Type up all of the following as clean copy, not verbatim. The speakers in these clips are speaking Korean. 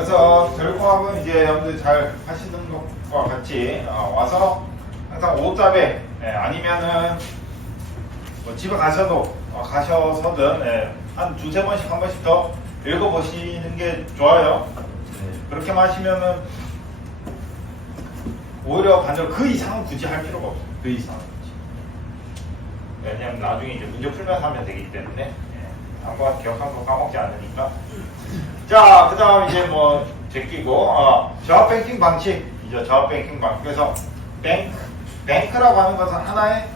그래서 결과는 이제 여러분들 잘 하시는 것과 같이 와서 항상 오답에 아니면은 뭐 집에 가셔도 가셔서든 한 두세 번씩 한 번씩 더 읽어보시는 게 좋아요. 그렇게 하시면은 오히려 반대로 그 이상은 굳이 할 필요가 없어요. 그 이상은 굳이. 왜냐면 나중에 이제 문제 풀면서 하면 되기 때문에 한번 기억한 거 까먹지 않으니까. 자, 그 다음 이제 뭐 제끼고 저합 뱅킹 방식이죠. 저합 뱅킹 방식. 그래서 뱅크라고 하는 것은 하나의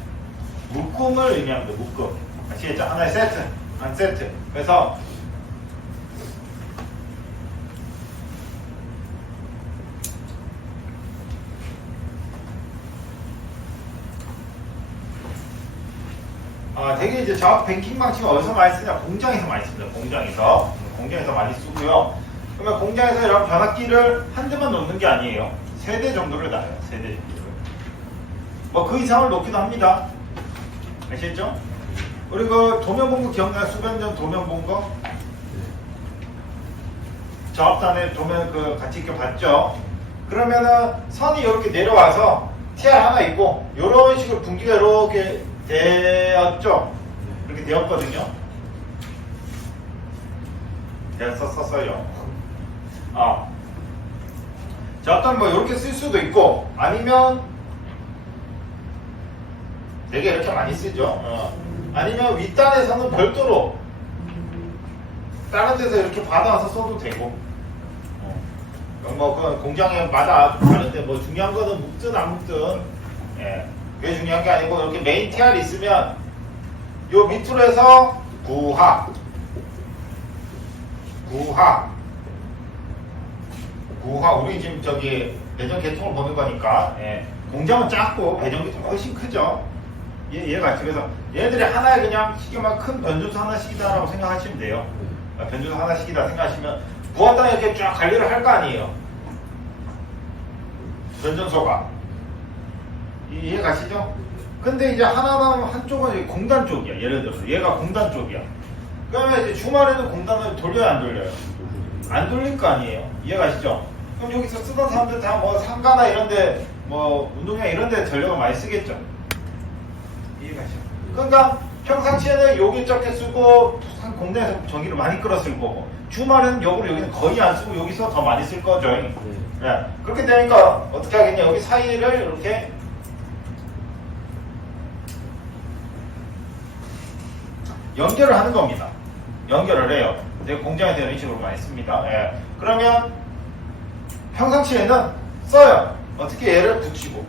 묶음을 의미합니다. 묶음. 아시겠죠? 하나의 세트, 한 세트. 그래서 되게 이제 저합 뱅킹 방식은 어디서 많이 쓰냐? 공장에서 많이 씁니다. 공장에서 많이 쓰고요. 그러면 공장에서 이런 변압기를 한 대만 놓는 게 아니에요. 3대 정도를 놔요. 3대 정도를. 뭐 그 이상을 놓기도 합니다. 아시겠죠? 우리 그 도면 본 거 기억나요? 수변 전 도면 본 거? 저합단에 도면 그 같이 이렇게 봤죠? 그러면은 선이 이렇게 내려와서 TR 하나 있고 이런 식으로 분기가 이렇게 되었죠? 이렇게 되었거든요. 됐었어요. 저합단 뭐 이렇게 쓸 수도 있고 아니면 되게 이렇게 많이 쓰죠. 아니면 윗단에서는 별도로 다른 데서 이렇게 받아와서 써도 되고 뭐 그건 공장에마다 다른데 뭐 중요한 거는 묶든 안 묶든 그게 중요한 게 아니고 이렇게 메인 TR이 있으면 요 밑으로 해서 구하 우리 지금 저기 배전 계통을 보는 거니까 공장은 작고 배전 계통이 훨씬 크죠. 얘가 그래서 얘네들이 하나의 그냥 쉽게 말하면 큰 변전소 하나씩이다라고 생각하시면 돼요. 변전소 하나씩이다 생각하시면 부하단에 이렇게 쫙 관리를 할 거 아니에요. 변전소가 이해 가시죠? 근데 이제 하나만 한쪽은 공단 쪽이야. 예를 들어서 얘가 공단 쪽이야. 그러면 이제 주말에는 공단을 돌려요, 안 돌려요? 안 돌릴 거 아니에요. 이해 가시죠? 그럼 여기서 쓰던 사람들 다 뭐 상가나 이런데 뭐 운동장 이런데 전력을 많이 쓰겠죠. 이해가시죠? 그러니까 평상시에는 여기 적게 쓰고 공장에서 전기를 많이 끌었을 거고 주말에는 역으로 여기는 거의 안 쓰고 여기서 더 많이 쓸 거죠. 그렇게 되니까 어떻게 하겠냐? 여기 사이를 이렇게 연결을 하는 겁니다. 연결을 해요. 내가 공장에서 이런 식으로 많이 씁니다. 그러면 평상시에는 써요. 어떻게 얘를 붙이고.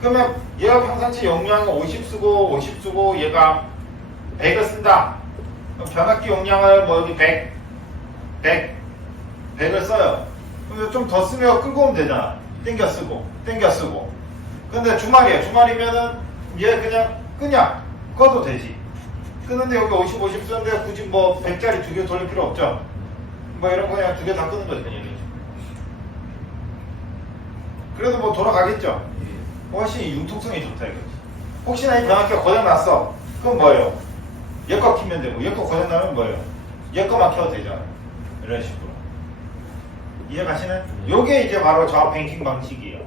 그러면 얘가 평상시 용량을 50 쓰고 얘가 100을 쓴다. 그럼 변압기 용량을 뭐 여기 100을 써요. 그럼 좀 더 쓰면 끌고 오면 되잖아. 땡겨 쓰고. 근데 주말이면은 얘 그냥 꺼도 되지. 끄는데 여기 50 쓰는데 굳이 뭐 100짜리 2개 돌릴 필요 없죠. 뭐 이런 거 그냥 2개 다 끄는 거지, 그냥. 그래도 뭐 돌아가겠죠. 훨씬 융통성이 좋다 이거지. 혹시나 이 변압기가 고장났어. 그럼 뭐예요? 얘 거 키면 되고 얘 거 고장나면 뭐예요? 얘 거만 켜도 되잖아요. 이런 식으로. 이해 가시나요? 요게 이제 바로 저합 뱅킹 방식이에요.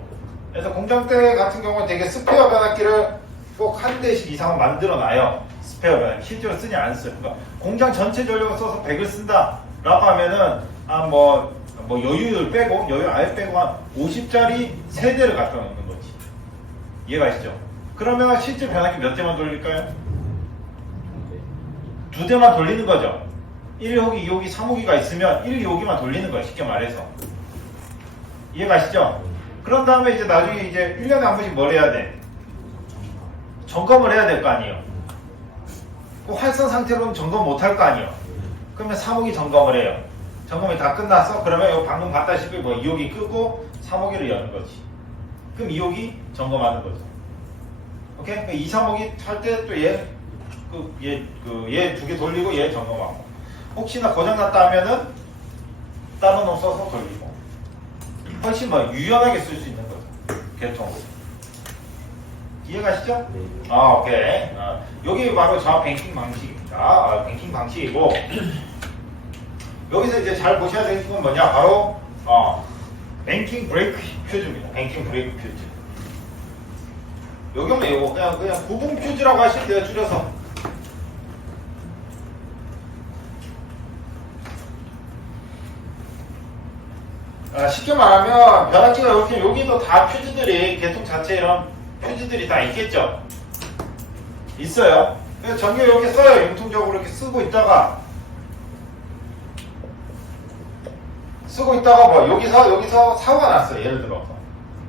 그래서 공장 때 같은 경우는 되게 스페어 변압기를 꼭 한 대씩 이상은 만들어 놔요. 스페어 변압기. 실제로 쓰지 않았어요. 그러니까 공장 전체 전력을 써서 100을 쓴다 라고 하면은 뭐 여유 아예 빼고 한 50짜리 3대를 갖다 놓는 거지. 이해가시죠? 그러면 실제 변압기 몇 대만 돌릴까요? 2대만 돌리는 거죠. 1호기, 2호기, 3호기가 있으면 1, 2호기만 돌리는 거예요. 쉽게 말해서. 이해가시죠? 그런 다음에 이제 나중에 이제 1년에 한 번씩 뭘 해야 돼? 점검을 해야 될 거 아니에요. 그 활성 상태로는 점검 못 할 거 아니에요. 그러면 3호기 점검을 해요. 점검이 다 끝났어? 그러면 이거 방금 봤다시피 뭐 2호기 끄고 3호기를 여는 거지. 그럼 2호기 점검하는 거죠. 오케이? 그러니까 2, 3호기 할 때 또 얘 2개 돌리고 얘 점검하고. 혹시나 고장났다 하면은 다른 놈 써서 돌리고. 훨씬 뭐 유연하게 쓸 수 있는 거죠. 계통으로. 이해가시죠? 네. 오케이. 여기 바로 저합 뱅킹 방식입니다. 뱅킹 방식이고 여기서 이제 잘 보셔야 되는 건 뭐냐? 바로 뱅킹 브레이크 퓨즈입니다. 뱅킹 브레이크 퓨즈. 여기는 이거 그냥 구분 퓨즈라고 하시면 돼요. 줄여서. 쉽게 말하면 변압기가 이렇게 여기도 다 퓨즈들이 계통 자체에 이런 퓨즈들이 다 있겠죠. 있어요. 그래서 전기 이렇게 써요. 융통적으로 이렇게 쓰고 있다가 뭐 여기서 사고가 났어. 예를 들어서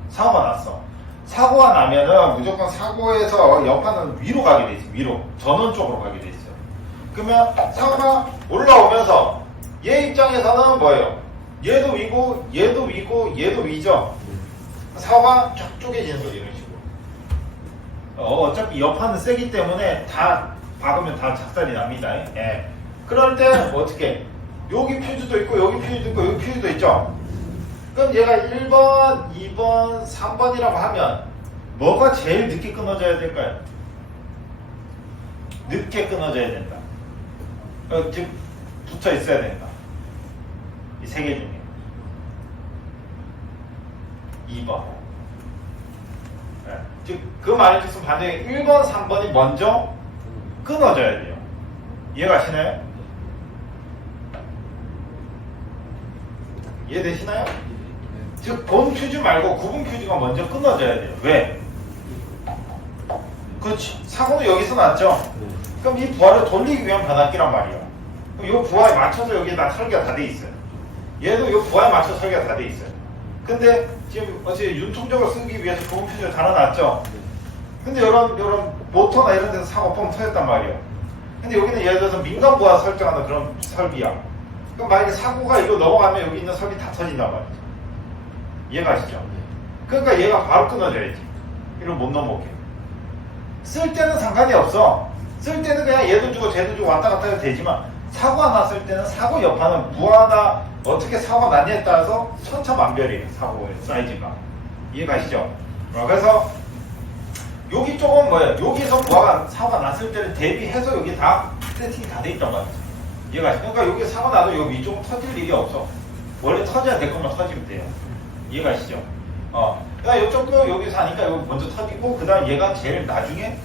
사고가 났어. 사고가 나면은 무조건 사고에서 옆판은 위로 가게 돼 있어. 위로 전원 쪽으로 가게 돼 있어. 그러면 사고가 올라오면서 얘 입장에서는 뭐예요? 얘도 위고 얘도 위고 얘도 위죠. 사고가 쫙 쪼개지는 거예요. 이런 식으로. 어차피 옆판은 세기 때문에 다 박으면 다 작살이 납니다. 예. 그럴 때 어떻게? 여기 퓨즈도 있고 여기 퓨즈도 있고 여기 퓨즈도 있죠. 그럼 얘가 1번, 2번, 3번이라고 하면 뭐가 제일 늦게 끊어져야 될까요? 늦게 끊어져야 된다. 즉 붙어 있어야 된다. 이 세 개 중에 2번. 네. 즉 그 말을 듣으면 반대에 1번, 3번이 먼저 끊어져야 돼요. 이해가시나요? 이해되시나요? 즉 본 퓨즈 말고 구분 퓨즈가 먼저 끊어져야 돼요. 왜? 그렇지. 사고는 여기서 났죠. 그럼 이 부하를 돌리기 위한 변압기란 말이에요. 그럼 이 부하에 맞춰서 여기에 다 설계가 다 돼 있어요. 얘도 이 부하에 맞춰서 설계가 다 돼 있어요. 근데 지금 어차피 융통적으로 쓰기 위해서 구분 퓨즈를 달아놨죠. 근데 이런 모터나 이런 데서 사고 뻥 터졌단 말이에요. 근데 여기는 예를 들어서 민간 부하 설정하는 그런 설비야. 그럼 만약에 사고가 이거 넘어가면 여기 있는 설비 다 터진단 말이죠. 이해가시죠? 그러니까 얘가 바로 끊어져야지. 이걸 못 넘어오게. 쓸 때는 상관이 없어. 쓸 때는 그냥 얘도 주고 쟤도 주고 왔다 갔다 해도 되지만 사고가 났을 때는 사고 여파는 부하나 어떻게 사고가 났냐에 따라서 천차만별이에요. 사고의 사이즈가. 이해가시죠? 그래서 여기 쪽은 뭐예요? 여기서 부하가 사고가 났을 때를 대비해서 여기 다 세팅이 다 돼 있단 말이죠. 이해가시죠? 그러니까 여기 사고 나도 여기 이쪽은 터질 일이 없어. 원래 터져야 될 것만 터지면 돼요. 이해가시죠? 그러니까 이쪽도 여기서 하니까 여기 먼저 터지고 그 다음 얘가 제일 나중에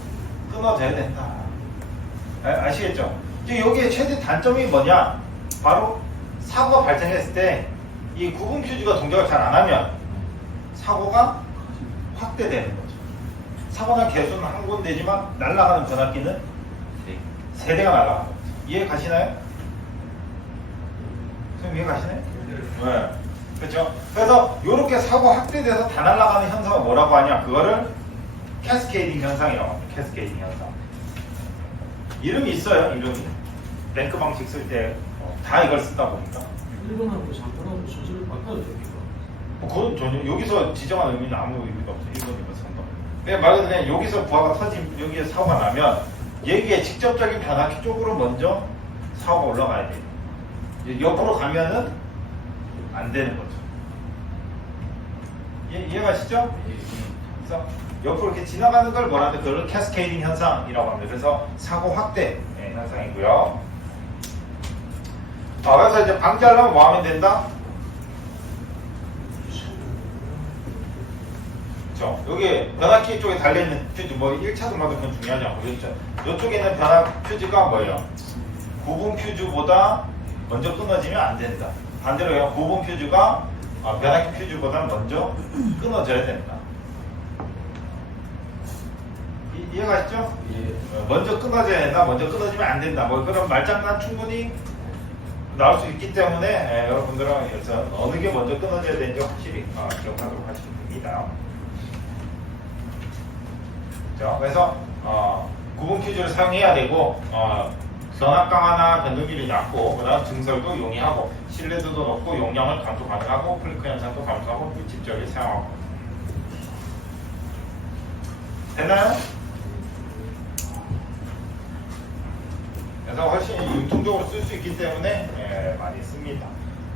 끊어져야 된다. 아시겠죠? 여기에 최대 단점이 뭐냐? 바로 사고가 발생했을 때 이 구분 퓨즈가 동작을 잘 안 하면 사고가 확대되는 거죠. 사고나 개수는 한 군데지만 날아가는 변압기는 세 대가 날아가는 거죠. 이해 가시나요? 선생님 이해 가시나요? 네. 그렇죠? 그래서 이렇게 사고 확대돼서 다 날아가는 현상을 뭐라고 하냐? 그거를 캐스케이딩 현상이라고 합니다. 캐스케이딩 현상. 이름이 있어요. 이름이. 랭크 방식 쓸 때 다 이걸 쓰다 보니까. 1번하고 3번하고 순서를 바꿔도 됩니까? 그건 전혀 여기서 지정한 의미는 아무 의미가 없어요. 1번이면 3번. 그냥 말 그대로 그냥 여기서 부하가 터진 여기에 사고가 나면 여기에 직접적인 변압기 쪽으로 먼저 사고가 올라가야 돼요. 옆으로 가면은 안 되는 거죠. 이해가시죠? 그래서 옆으로 이렇게 지나가는 걸 뭐라 하는데 그걸 캐스케이딩 현상이라고 합니다. 그래서 사고 확대 현상이고요. 그래서 이제 방지하려면 뭐 하면 된다? 그렇죠. 여기 변압기 쪽에 달려있는 퓨즈, 뭐 1차도 마도 그건 중요하지 않고, 그렇죠. 이쪽에 있는 변압 퓨즈가 뭐예요? 구분 퓨즈보다 먼저 끊어지면 안 된다. 반대로 그냥 구분 퓨즈가 변압기 퓨즈보다 먼저 끊어져야 된다. 이해가시죠? 예. 먼저 끊어져야 된다. 먼저 끊어지면 안 된다. 뭐 그런 말장난 충분히 나올 수 있기 때문에 여러분들은 그래서 어느 게 먼저 끊어져야 되는지 확실히 기억하도록 하시면 됩니다. 자, 그래서 구분 퓨즈를 사용해야 되고 변압 강화나 변동률이 낮고 그다음 증설도 용이하고 신뢰도도 높고 용량을 감소 가능하고 플리크 현상도 감소하고 밀집적이 사용하고 됐나요? 그래서 훨씬 융통적으로 쓸 수 있기 때문에 많이 씁니다.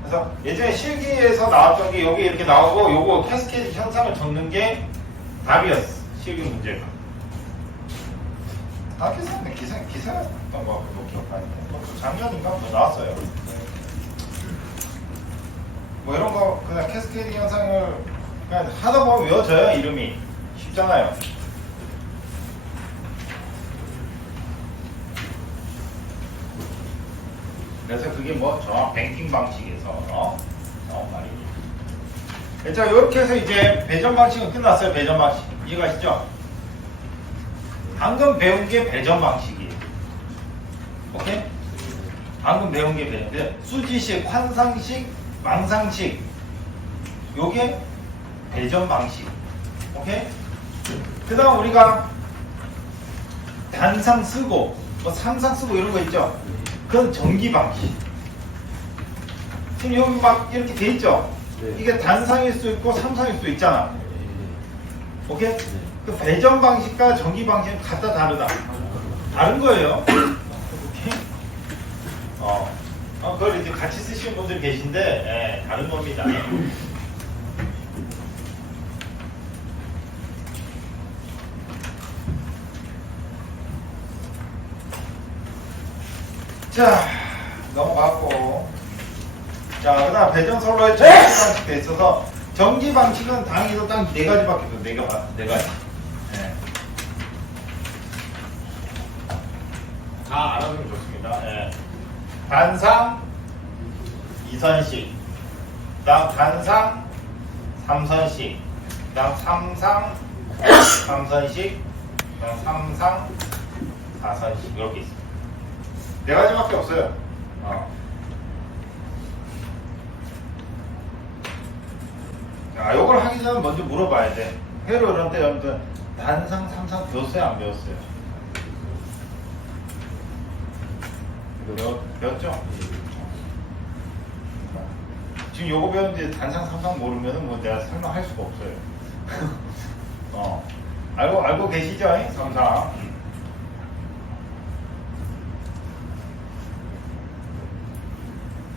그래서 예전에 실기에서 나왔던 게 여기 이렇게 나오고 요거 캐스케이드 현상을 적는 게 답이었어. 실기 문제가. 다 기사였던 거 기억하는데 작년인가 뭐 나왔어요. 뭐 이런 거 그냥 캐스케이딩 현상을 그냥 하다 보면 외워져요. 이름이 쉽잖아요. 그래서 그게 뭐 정확 뱅킹 방식에서 말이죠. 자, 이렇게 해서 이제 배전 방식은 끝났어요. 배전 방식 이해가시죠? 방금 배운 게 배전 방식이에요. 오케이? 방금 배운 게 배전. 수지식, 환상식, 망상식. 요게 배전 방식. 오케이? 그 다음 우리가 단상 쓰고 뭐 삼상 쓰고 이런 거 있죠? 그건 전기 방식. 지금 여기 막 이렇게 돼 있죠? 네. 이게 단상일 수 있고 삼상일 수 있잖아. 오케이? 네. 그 배전 방식과 전기 방식은 같다 다르다. 다른 거예요. 오케이? 그걸 이제 같이 쓰시는 분들 계신데, 다른 겁니다. 자, 넘어갔고. 자, 그 다음 배전 솔로의 전기 방식도 있어서, 전기 방식은 당연히도 딱 4가지밖에 없어요. 4가지. 네. 다 알아두면 좋습니다. 네. 단상 2선식, 그다음 단상 3선식, 그다음 삼상 3선식, 그다음 삼상 4선식 이렇게 있습니다. 4가지밖에 없어요. 자, 요걸 하기 전에 먼저 물어봐야 돼. 회로 이런 때 여러분들 단상, 삼상 배웠어요? 안 배웠어요? 배웠죠? 지금 요거 배웠는데 단상, 삼상 모르면은 뭐 내가 설명할 수가 없어요. 알고 계시죠? 삼상.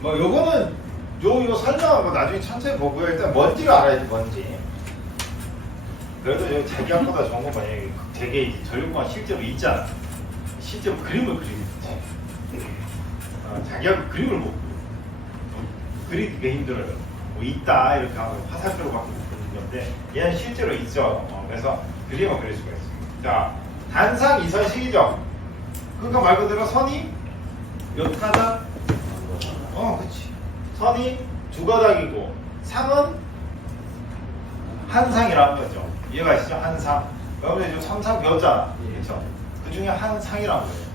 뭐 요거는 요 설명하고 나중에 천천히 보고요. 일단 뭔지를 알아야지 뭔지. 그래도 여기 자기 학보다 좋은 건 뭐냐면 되게 이제 전력공학 실제로 있잖아. 실제로 그림을 그리고 있지. 자기가 그림을 못 그리기가 힘들어요. 뭐 있다 이렇게 하고 화살표로밖에 못 그리는 건데 얘는 실제로 있죠. 그래서 그림을 그릴 수가 있습니다. 자, 단상 2선식이죠. 그러니까 말 그대로 선이 몇 가닥? 그치. 선이 2가닥이고 상은 한 상이라는 거죠. 이해가시죠? 한 상. 여러분들 지금 3상 배웠잖아. 그렇죠? 그 중에 한 상이라는 거예요.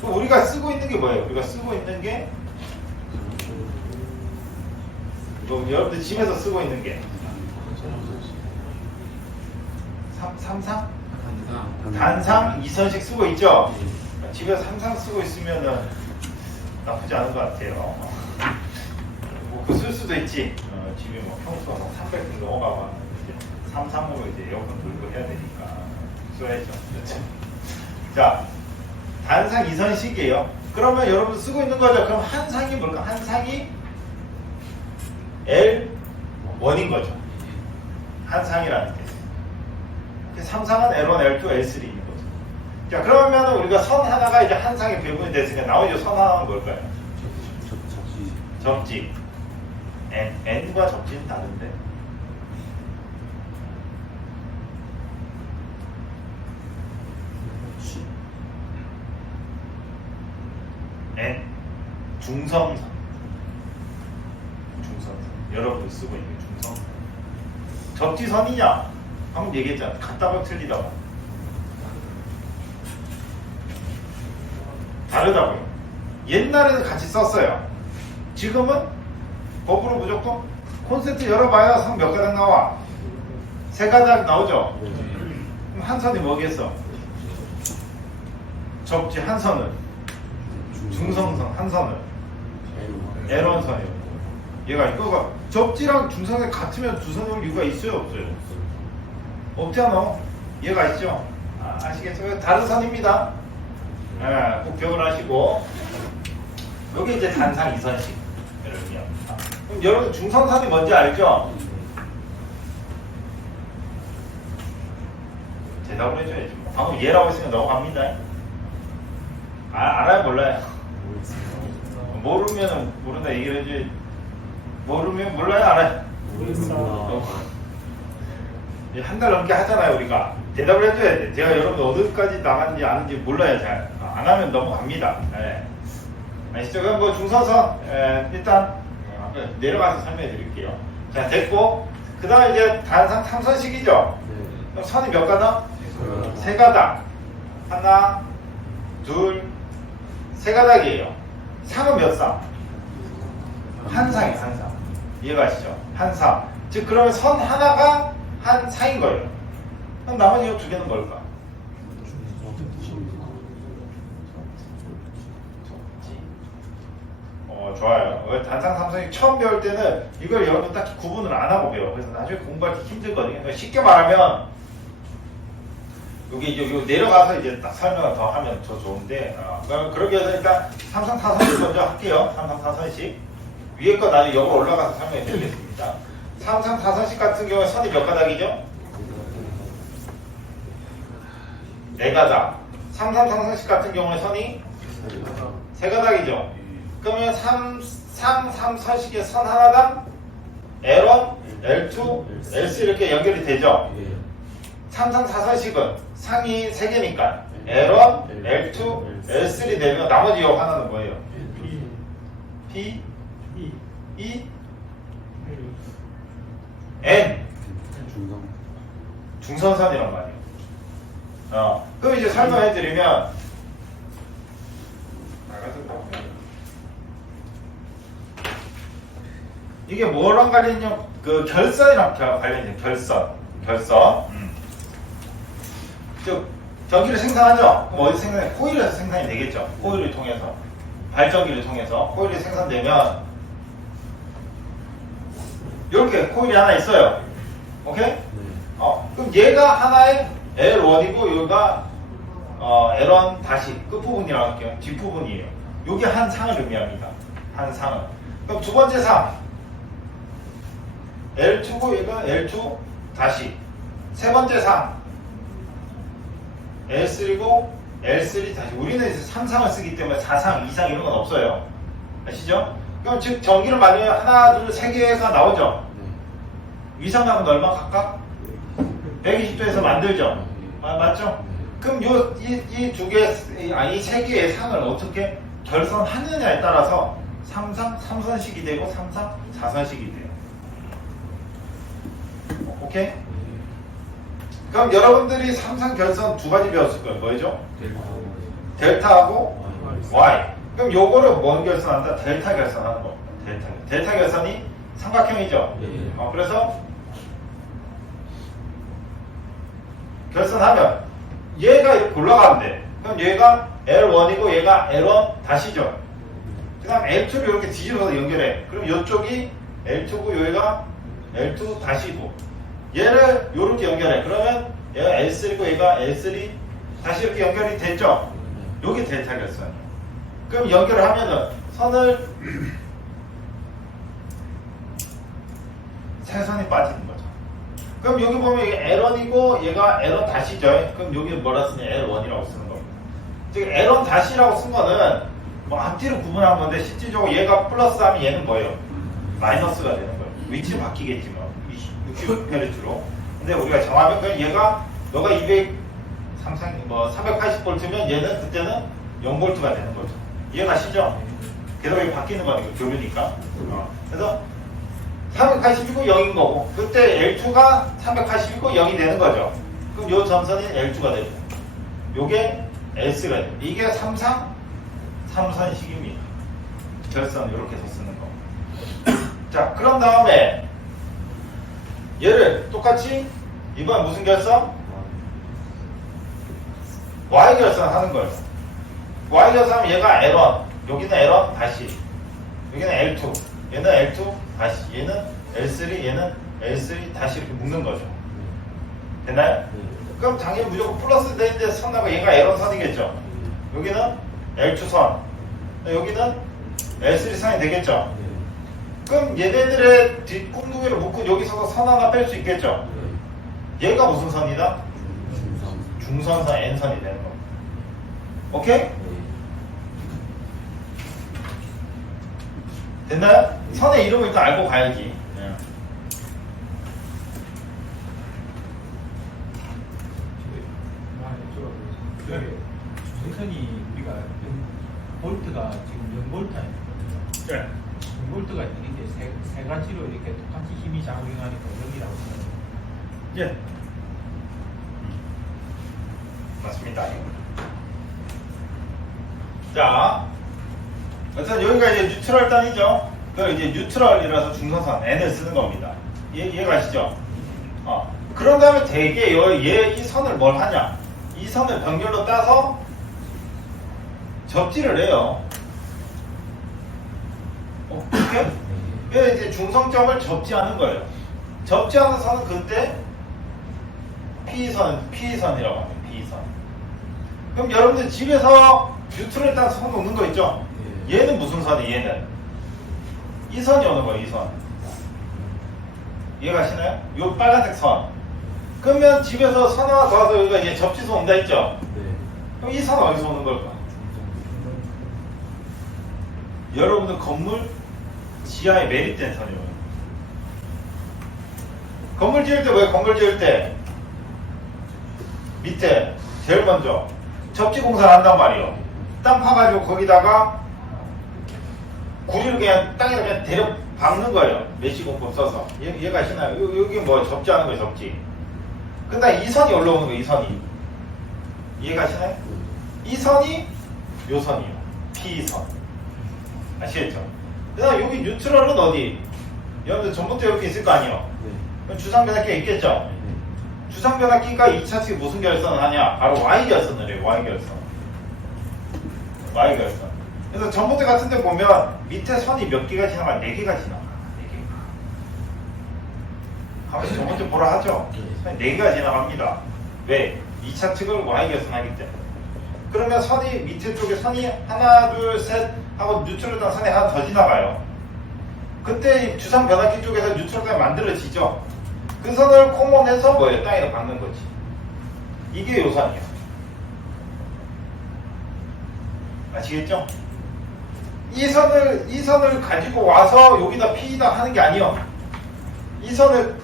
그럼 우리가 쓰고 있는 게 뭐예요? 우리가 쓰고 있는 게 여러분들 집에서 쓰고 있는 게 삼상? 단상 2선식 쓰고 있죠? 집에서 3상 쓰고 있으면은 나쁘지 않은 것 같아요. 뭐 쓸 수도 있지. 집에 뭐 평수가 300분 넘어가면 이제 3상으로 이제 에어컨 돌고 해야 되니까 써야죠. 그렇죠? 자, 단상 2선식이에요. 그러면 여러분 쓰고 있는 거죠. 그럼 한 상이 뭘까? 한 상이 L1인 거죠. 한 상이라는 뜻. 3상은 L1, L2, L3인 거죠. 자, 그러면 우리가 선 하나가 이제 한 상의 배분이 됐으니까 나머지 선 하나는 뭘까요? 접지. N과 접지는 다른데. N 중성선. 여러분이 쓰고 있는 중성선. 접지선이냐? 방금 얘기했잖아. 같다고 틀리다고. 다르다고요. 옛날에는 같이 썼어요. 지금은 법으로 무조건 콘센트 열어봐야 선 몇 가닥 나와? 3가닥 나오죠? 그럼 한 선이 뭐겠어? 접지 한 선을 중성선 한 선을 L1선이요. 얘가 이거가 접지랑 중성이 같으면 두 선이 올 이유가 있어요? 없어요? 없잖아. 얘가 있죠? 아시겠죠? 다른 선입니다. 꼭 기억을 하시고 여기 이제 단상 2선식 그럼 여러분 중성선이 뭔지 알죠? 대답을 해줘야지. 방금 얘라고 했으면 넘어갑니다. 알아요 몰라요? 모르면은 모른다 얘기를 해줘야지. 모르면 몰라요, 알아요? 모르겠습니다. 한 달 넘게 하잖아요, 우리가. 대답을 해줘야 돼. 제가 여러분 어디까지 나갔는지 아는지 몰라요, 잘. 안 하면 넘어갑니다. 예. 아시죠? 그럼 뭐 중선선, 일단 내려가서 설명해 드릴게요. 자, 됐고. 그 다음에 이제 단상 탐선식이죠? 그럼 선이 몇 가닥? 세 가닥. 하나, 둘, 세 가닥이에요. 상은 몇 상? 한 상이에요, 한 상. 이해가시죠? 한 상. 즉, 그러면 선 하나가 한 상인 거예요. 그럼 나머지 두 개는 뭘까? 좋아요. 단상 삼성이 처음 배울 때는 이걸 여러분 딱히 구분을 안 하고 배워. 그래서 나중에 공부하기 힘들거든요. 그러니까 쉽게 말하면 여기 이제 내려가서 이제 딱 설명을 더 하면 더 좋은데 그러기 위해서 일단 삼성 타선식 먼저 할게요. 삼성 타선식 위에 거 나중에 여기 올라가서 설명해 드리겠습니다. 삼성 타선식 같은 경우에 선이 몇 가닥이죠? 네 가닥. 삼성 타선식 같은 경우에 선이 세 가닥이죠. 그러면 삼선식의 선 하나당 L1, L2, L3 이렇게 연결이 되죠. 삼성 사선식은 상이 3개니까 L1, L2, L3 되면 나머지 요 하나는 뭐예요? P, E, N 중선선이란 말이에요. 그럼 이제 설명해 드리면 이게 뭐랑 관련이냐? 그 결선이랑 관련이에요. 결선. 즉 전기를 생산하죠. 그럼 어디서 생산해? 코일에서 생산이 되겠죠. 코일을 통해서 발전기를 통해서 코일이 생산되면 이렇게 코일이 하나 있어요. 오케이? 그럼 얘가 하나의 L1이고 여기가 L1 다시 끝부분이라고 할게요. 뒷부분이에요. 요게 한 상을 의미합니다. 한 상은. 그럼 두 번째 상 L2고 얘가 L2 다시. 세 번째 상 L3고 L3 다시. 우리는 이제 3상을 쓰기 때문에 4상, 2상 이런 건 없어요. 아시죠? 그럼 즉 전기를 만약에 하나, 둘, 세 개가 나오죠. 위상각은 얼마 각각? 120도에서 만들죠. 맞죠? 그럼 이 두 개, 이 세 개의 상을 어떻게 결선하느냐에 따라서 3상, 3선식이 되고 3상, 4선식이 돼요. 오케이? 그럼 여러분들이 3상 결선 두 가지 배웠을 거예요. 뭐죠? 델타하고 Y. 그럼 요거를 뭔 결선한다? 델타 결선하는 겁니다. 델타 결선이 삼각형이죠. 그래서 결선하면 얘가 이렇게 올라가는데 그럼 얘가 L1이고 얘가 L1 다시죠. 그 다음 L2를 이렇게 뒤집어서 연결해. 그럼 이쪽이 L2고 여기가 L2 다시고 얘를 이렇게 연결해. 그러면 얘가 L3고 얘가 L3 다시 이렇게 연결이 됐죠. 요게 델타 결선이에요. 그럼 연결을 하면은 선을 세 선이 빠지는 거죠. 그럼 여기 보면 이게 L1이고 얘가 L1 다시죠. 그럼 여기 뭐라 쓰냐? L1이라고 쓰는 겁니다. 즉 L1 다시라고 쓴 거는 뭐 앞뒤로 구분한 건데 실질적으로 얘가 플러스 하면 얘는 뭐예요? 마이너스가 되는 거예요. 위치 바뀌겠지만 60Hz로. 근데 우리가 정하면 그냥 얘가 너가 380V면 얘는 그때는 0V가 되는 거죠. 이해가시죠? 계속 바뀌는 거니까 교류니까. 그래서 380이고 0인 거고 그때 L2가 380이고 0이 되는 거죠. 그럼 요 점선이 L2가 되고 요게 S가 돼요. 이게 3선식입니다. 결선 이렇게 해서 쓰는 거. 자, 그런 다음에 얘를 똑같이 이번 무슨 결선? Y 결선 하는 거예요. Y 결선하면 얘가 L1, 여기는 L1 다시, 여기는 L2, 얘는 L2 다시, 얘는 L3, 얘는 L3 다시 이렇게 묶는 거죠. 됐나요? 그럼 당연히 무조건 플러스 되는데 선 나고 얘가 L1 선이겠죠. 여기는 L2 선, 여기는 L3 선이 되겠죠. 그럼 얘네들의 뒷궁둥이를 묶고 여기서 선 하나 뺄 수 있겠죠. 얘가 무슨 선이다? 중선선 N선이 되는 겁니다. 오케이? 됐나요? 선의 이름을 일단 알고 가야지. 예. 중성선이 우리가 볼트가 지금 0볼트 아닙니까? 네. 0볼트가 이렇게 세 가지로 이렇게 똑같이 힘이 작용하니까 0이라고 생각해요. 예. 맞습니다. 자, 그래서 여기가 이제 뉴트럴 단이죠. 그 이제 뉴트럴이라서 중성선 n을 쓰는 겁니다. 이해가시죠? 그런 다음에 대개 이 선을 뭘 하냐? 이 선을 병렬로 따서 접지를 해요. 어떻게? 그래서 이제 중성점을 접지하는 거예요. 접지하는 선은 그때 P선이라고 합니다. P선. 그럼 여러분들 집에서 뉴트럴에 따라 선 놓는 거 있죠? 얘는 무슨 선이 얘는? 이 선이 오는 거예요. 이 선. 이해가시나요? 요 빨간색 선. 그러면 집에서 선 하나 더해서 여기가 이제 접지선 온다 했죠? 그럼 이 선 어디서 오는 걸까? 여러분들 건물 지하에 매립된 선이에요. 건물 지을 때 뭐예요? 건물 지을 때 밑에 제일 먼저 접지 공사를 한단 말이에요. 땅 파가지고 거기다가 구리를 그냥 땅에다 그냥 대려 박는 거예요. 메시공법 써서. 이해가시나요? 여기 뭐 접지하는 거예요. 접지. 근데 이 선이 올라오는 거예요. 이 선이. 이해가시나요? 이 선이 요 선이에요. P선. 아시겠죠? 그다음 여기 뉴트럴은 어디? 여러분들 전부터 이렇게 있을 거 아니에요? 그럼 주상변압기가 있겠죠? 주상변압기가 2차측에 무슨 결선을 하냐? 바로 Y결선을 해요. Y결선. Y결선. 그래서 전봇대 같은 데 보면 밑에 선이 몇 개가 지나가? 4개가 지나가. 4개. 가만히 전봇대 보라 하죠? 선이 4개가 지나갑니다. 왜? 2차 측을 Y결선 하기 때문에. 그러면 선이 밑에 쪽에 선이 하나, 둘, 셋 하고 뉴트럴단 선이 하나 더 지나가요. 그때 주상변압기 쪽에서 뉴트럴단이 만들어지죠. 그 선을 코몬해서 뭐예요? 땅에다 박는 거지. 이게 요선이에요. 아시겠죠? 이 선을 가지고 와서 여기다 P다 하는 게 아니에요. 이 선을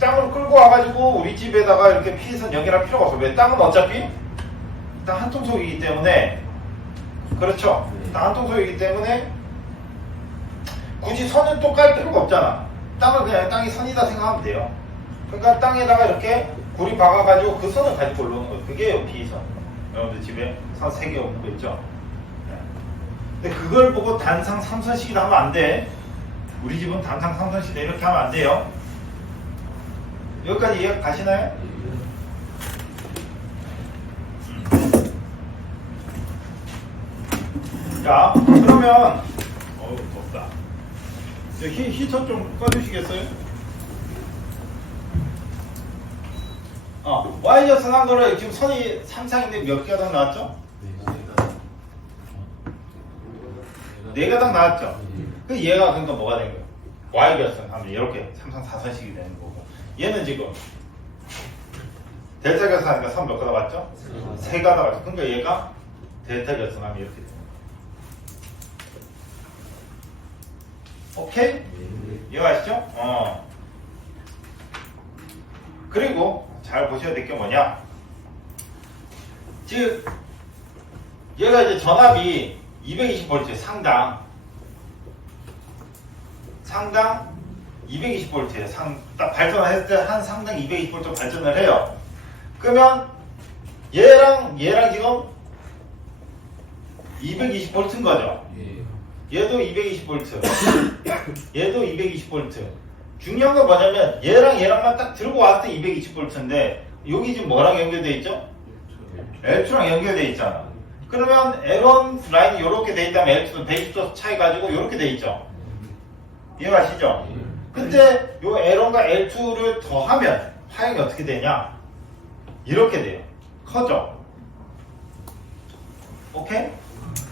땅을 끌고 와가지고 우리 집에다가 이렇게 P선 연결할 필요가 없어요. 왜? 땅은 어차피 땅 한 통 소이기 때문에, 그렇죠? 땅 한 통 소이기 때문에 굳이 선을 또 깔 필요가 없잖아. 땅을 그냥 땅이 선이다 생각하면 돼요. 그러니까 땅에다가 이렇게 구리 박아가지고 그 선을 가지고 올라오는 거예요. 그게 P선. 여러분들 집에 선 3개 없는 거 있죠? 근데 그걸 보고 단상 3선씩이라 하면 안 돼. 우리 집은 단상 3선씩 이렇게 하면 안 돼요. 여기까지 이해 가시나요? 자, 그러면 어우 덥다. 히터 좀 꺼주시겠어요? Y좌선 한 거를 지금 선이 3상인데 몇 가닥 나왔죠? 4가닥 나왔죠? 그 얘가 그러니까 뭐가 된 거예요? Y좌선 하면 이렇게 3선 4선씩이 되는 거고, 얘는 지금 델타 결선 하니까 선 몇 가닥 왔죠? 3가닥 왔죠. 그러니까 얘가 델타 결선 하면 이렇게 돼요. 오케이? 이해가시죠? 그리고 잘 보셔야 될 게 뭐냐? 즉 얘가 이제 전압이 220V 상당 220V예요. 딱 발전을 했을 때 한 상당 220V 발전을 해요. 그러면 얘랑 지금 220V인 거죠. 얘도 220V, 얘도 220V. 중요한 건 뭐냐면 얘랑만 딱 들고 왔을 때 220V인데 여기 지금 뭐랑 연결되어 있죠? L2랑 연결되어 있잖아. 그러면 L1 라인이 이렇게 돼 있다면 L2도 120도 차이 가지고 이렇게 돼 있죠. 이해가시죠? 근데 요 L1과 L2를 더하면 파형이 어떻게 되냐? 이렇게 돼요. 커져. 오케이?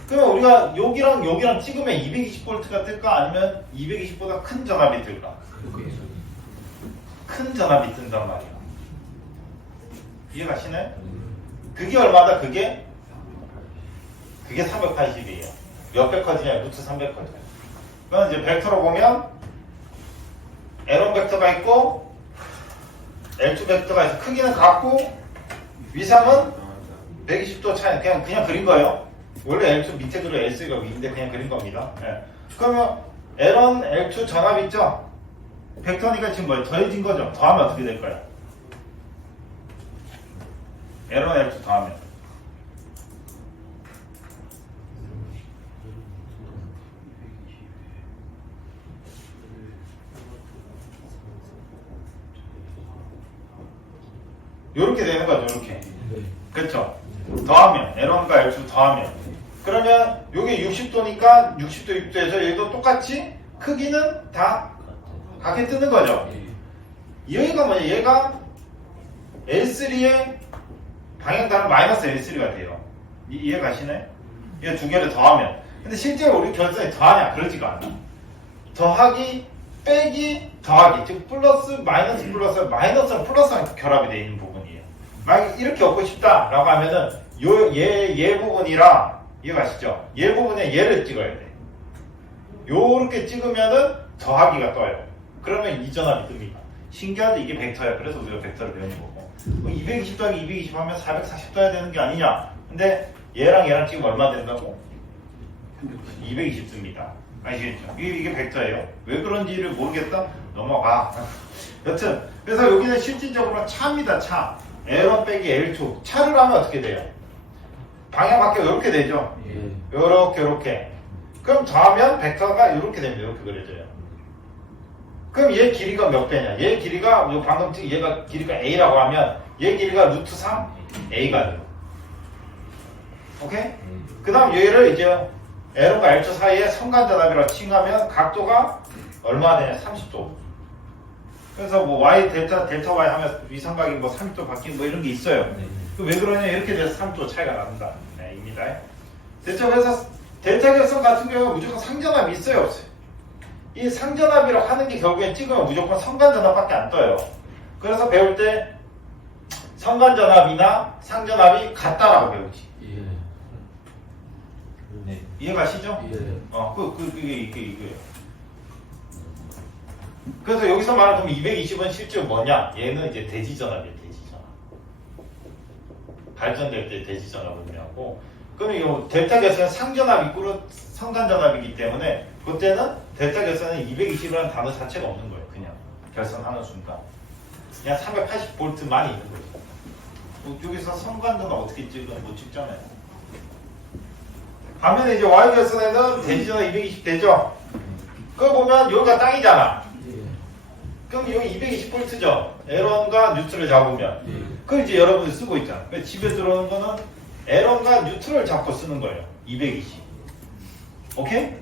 그러면 우리가 여기랑 찍으면 220V가 뜰까? 아니면 220보다 큰 전압이 뜰까? 큰 전압이 뜬단 말이야. 이해가시나요? 그게 얼마다? 그게 380이에요. 몇 배 커지냐? 루트 300 커져요. 그건 이제 벡터로 보면 L1 벡터가 있고 L2 벡터가 있어. 크기는 같고 위상은 120도 차이. 그냥 그린 거예요. 원래 L2 밑에 들어 L3가 위인데 그냥 그린 겁니다. 예. 그러면 L1, L2 전압 있죠? 벡터니까 지금 뭐예요? 더해진 거죠? 더하면 어떻게 될까요? L1, L2 더하면 요렇게 되는 거죠. 요렇게. 그렇죠? 더하면 L1과 L2 더하면 그러면 요게 60도니까 60도 6도에서 얘도 똑같이 크기는 다 같게 뜨는 거죠. 여기가 뭐냐? 얘가 L3의 방향단은 마이너스 L3가 돼요. 이해 가시나요? 이 두 개를 더하면. 근데 실제로 우리 결선이 더하냐? 그러지가 않아. 더하기 빼기 더하기, 즉 플러스 마이너스 플러스 마이너스랑 플러스랑 결합이 되어 있는 부분이에요. 만약에 이렇게 얻고 싶다라고 하면은 얘 부분이랑 이해가시죠? 얘 부분에 얘를 찍어야 돼. 요렇게 찍으면은 더하기가 떠요. 그러면 이 전압이 뜹니다. 신기하게 이게 벡터야. 그래서 우리가 벡터를 배우는 거고. 220 더하기 220 하면 440 떠야 되는 게 아니냐? 근데 얘랑 찍으면 얼마 된다고? 220 듭니다. 아시겠죠? 이게 벡터예요. 왜 그런지를 모르겠다? 넘어가. 여튼 그래서 여기는 실질적으로 차입니다. 차. L1 빼기 L2. 차를 하면 어떻게 돼요? 방향 바뀌어 이렇게 되죠? 요렇게. 그럼 더하면 벡터가 이렇게 됩니다. 이렇게 그려져요. 그럼 얘 길이가 몇 배냐? 얘 길이가 방금 얘가 길이가 A라고 하면 얘 길이가 루트 3 A가 돼요. 오케이? 그 다음 얘를 이제 L과 L2 사이에 성간전압이라고 칭하면 각도가 얼마나 되냐? 30도. 그래서 뭐 Y 델타 Y 하면 위성각이 뭐 30도 바뀐 뭐 이런 게 있어요. 왜 그러냐? 이렇게 돼서 30도 차이가 난다. 네, 입니다. 됐죠? 그래서 델타 결선 같은 경우는 무조건 상전압이 있어요, 없어요? 이 상전압이라고 하는 게 결국엔 찍으면 무조건 성간전압밖에 안 떠요. 그래서 배울 때 성간전압이나 상전압이 같다라고 배우지. 네. 이해가시죠? 이게요. 그래서 여기서 말하면 220은 실제 뭐냐? 얘는 이제 대지전압이에요, 대지전압. 발전될 때 대지전압을 의미하고, 그러면 이 델타 결선은 상전압이 꾸려 성간전압이기 때문에 그때는 델타 결선은 220이라는 단어 자체가 없는 거예요. 그냥 결선하는 순간 그냥 380V만이 있는 거죠. 여기서 성간전압 어떻게 찍으면 못 찍잖아요. 반면에 이제 Y 결선에는 대지전압 220 되죠. 그거 보면 여기가 땅이잖아. 그럼 여기 220V죠. L1과 뉴트를 잡으면 그걸 이제 여러분이 쓰고 있잖아. 집에 들어오는 거는 L1과 뉴트를 잡고 쓰는 거예요. 220. 오케이?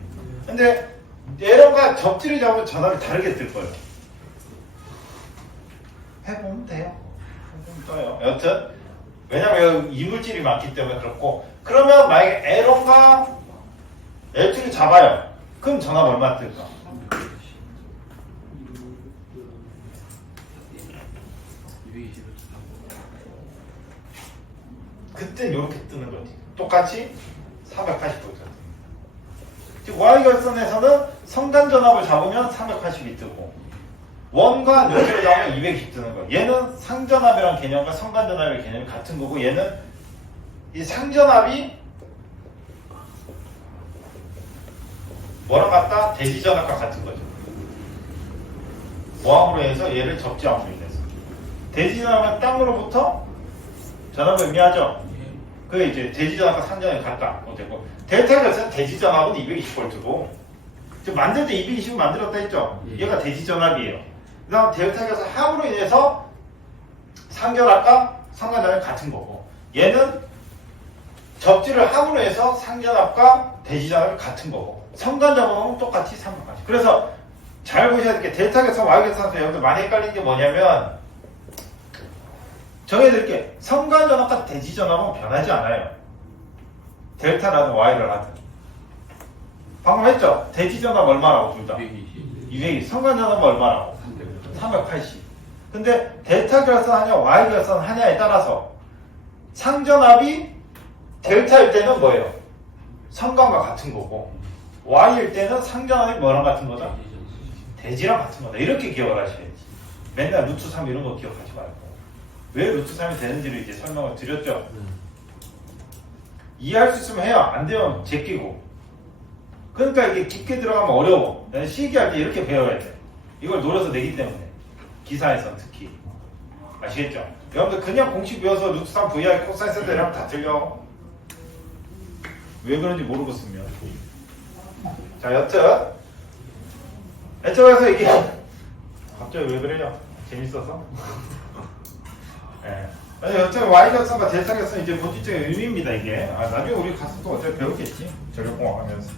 근데 L1과 접지를 잡으면 전압이 다르게 뜰 거예요. 해보면 돼요. 해보면 떠요. 여튼 왜냐면 이물질이 많기 때문에 그렇고, 그러면 만약에 L1과 L2를 잡아요. 그럼 전압 얼마 뜰까? 그땐 이렇게 뜨는 거지. 똑같이 480V. 즉 Y결선에서는 성단전압을 잡으면 380이 뜨고 원과 뉴트를 잡으면 220 뜨는 거예요. 얘는 상전압이라는 개념과 성간전압의 개념이 같은 거고, 얘는 이 상전압이 뭐랑 같다? 대지전압과 같은 거죠. 모함으로 해서 얘를 접지함으로 인해서. 대지전압은 땅으로부터 전압을 의미하죠. 그게 이제 대지전압과 상전압이 같다. 어쨌고 델타 결선 대지전압은 220V고 지금 만들 때 220을 만들었다 했죠. 얘가 대지전압이에요. 그 다음 델타 결선 함으로 인해서 상전압과 성간전압이 같은 거고, 얘는 접지를 함으로 해서 상전압과 대지전압이 같은 거고, 성간전압은 똑같이 380. 그래서 잘 보셔야 될 게 델타 결선, Y 결선에서 여러분들 많이 헷갈리는 게 뭐냐면, 정해드릴게. 성간전압과 대지전압은 변하지 않아요. 델타라든 Y를 하든. 방금 했죠? 대지전압 얼마라고 둘 다? 220. 성간전압은 얼마라고? 380. 근데 델타 결선 하냐 Y 결선 하냐에 따라서 상전압이 델타일 때는 뭐예요? 성간과 같은 거고, y일 때는 상정함이 뭐랑 같은 거다? 대지랑 같은 거다. 이렇게 기억을 하셔야지. 맨날 루트 3 이런 거 기억하지 말고. 왜 루트 3이 되는지를 이제 설명을 드렸죠. 이해할 수 있으면 해요. 안 되면 제끼고. 그러니까 이게 깊게 들어가면 어려워. 실기할 때 이렇게 배워야 돼. 이걸 노려서 내기 때문에. 기사에선 특히. 아시겠죠? 여러분들 그냥 공식 배워서 루트 3 VI 코사인 세타 이러면 다 틀려. 왜 그런지 모르고 쓰면. 자, 여튼. 이쪽에서 이게 갑자기 왜 그래요? 재밌어서? 예. 아니, 여튼 Y격선과 대사격선 이제 본질적인 의미입니다, 이게. 아, 나중에 우리 가서 또 어차피 배우겠지. 전력공학 하면서.